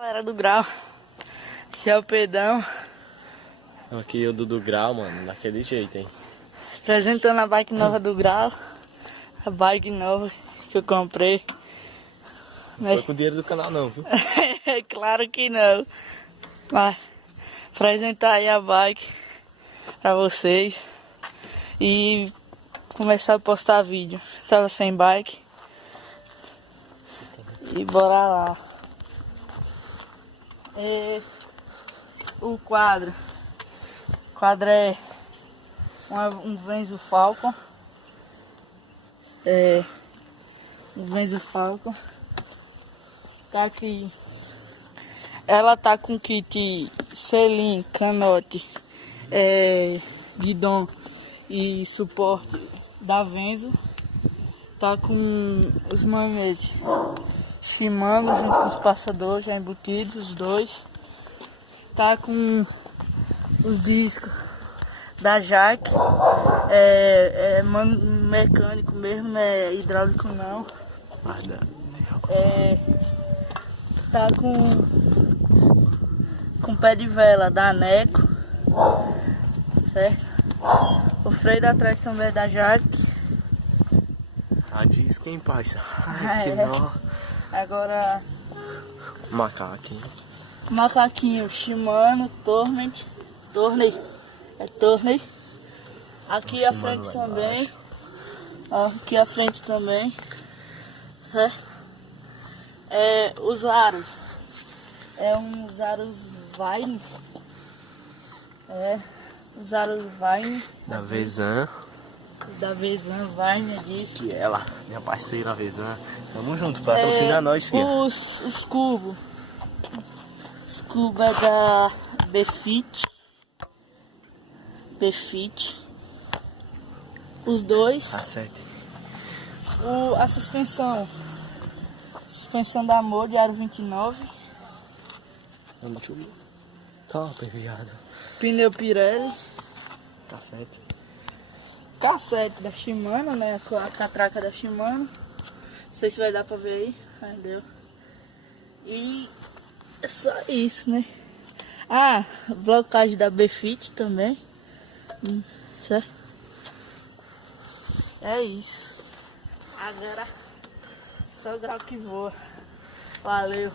Galera do Grau, aqui é o Pedrão. Aqui é o do Grau, mano, daquele jeito, hein? Apresentando a bike nova do Grau. A bike nova que eu comprei. Não foi com o dinheiro do canal não, viu? Claro que não. Mas apresentar aí a bike pra vocês. E começar a postar vídeo. Tava sem bike. E bora lá. O quadro. O quadro é um Venzo Falcon. Um Venzo Falcon. Tá aqui. Ela tá com kit selim, canote, guidão e suporte da Venzo. Tá com os manetes Shimano junto com os passadores já embutidos, os dois. Tá com os discos da Jaque, mecânico mesmo, não é hidráulico não. Tá com pé de vela da Neco, certo? O freio da trás também é da Jaque. A disco, hein, parça? Ai, que nó. Agora, Macaquinho. macaquinho Shimano, Tourney. Aqui a frente também. Ó, aqui a frente também. Certo? Os aros. Uns aros Vine. Os aros Vine. Da Vezan. Da Vezan Vine disso. Que ela, minha parceira Vezan. Tamo junto, patrocina nós, filha. Os cubos. Os cubos é da Befit. Os dois. Acerte. A suspensão. Suspensão da Amor de aro 29. Top, viado. Pneu Pirelli. Cassete. Da Shimano, né? A catraca da Shimano. Não sei se vai dar pra ver aí. Ah, deu. E é só isso, né? Blocagem da Befit também. Certo? É isso. Agora só o grau que voa. Valeu.